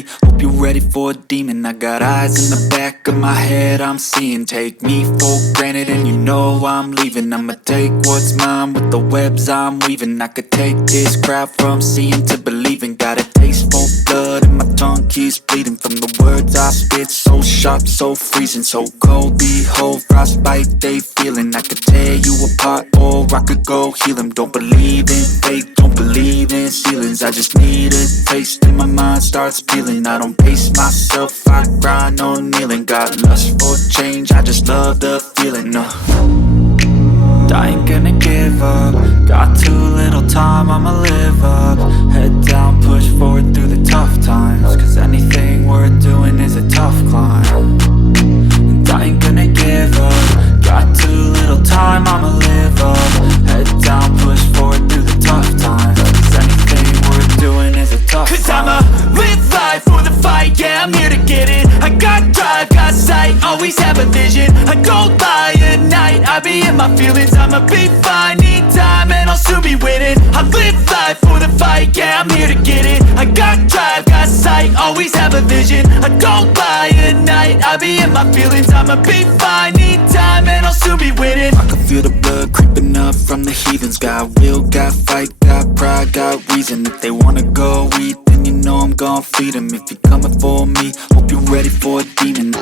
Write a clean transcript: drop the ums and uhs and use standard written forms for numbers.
me. Hope you're ready for a demon. I got eyes in the back of my head, I'm seeing. Take me for granted and you know I'm leaving. I'ma take what's mine with the webs I'm weaving. I could take this crowd from seeing to believing. Got a taste for blood and my tongue keeps bleeding from the words I spit. So sharp, so freezing, so cold. Behold, frostbite they feeling. I could tear you apart or I could go heal them. Don't believe in fate, don't believe in ceilings. I just need a taste and my mind starts peeling. I don't pace myself, I grind on kneeling. Got lust for change, I just love the feeling. I ain't gonna give up. Got too little time, I'ma live up. Head down, push forward through the tough times. Cause anything worth doing is a tough climb. And I ain't gonna give up. Got too little time, I'ma live up. Head down, push forward through the tough times. Cause anything worth doing is a tough climb. Cause I'ma live life for the fight, yeah, I'm here to get it. I got drive, got sight, always have a vision. I don't lie at night, I be in my feelings. I'ma be fine, need time and I'll soon be winning. I live life for the fight, yeah, I'm here to get it. I got drive, got sight, always have a vision. I don't lie at night, I be in my feelings. I'ma be fine, need time and I'll soon be winning. I can feel the blood creeping up from the heathens. Got will, got fight, got pride, got reason. If they wanna go eat, then you know I'm gon' feed them. If you're coming for me, hope you're ready for a demon.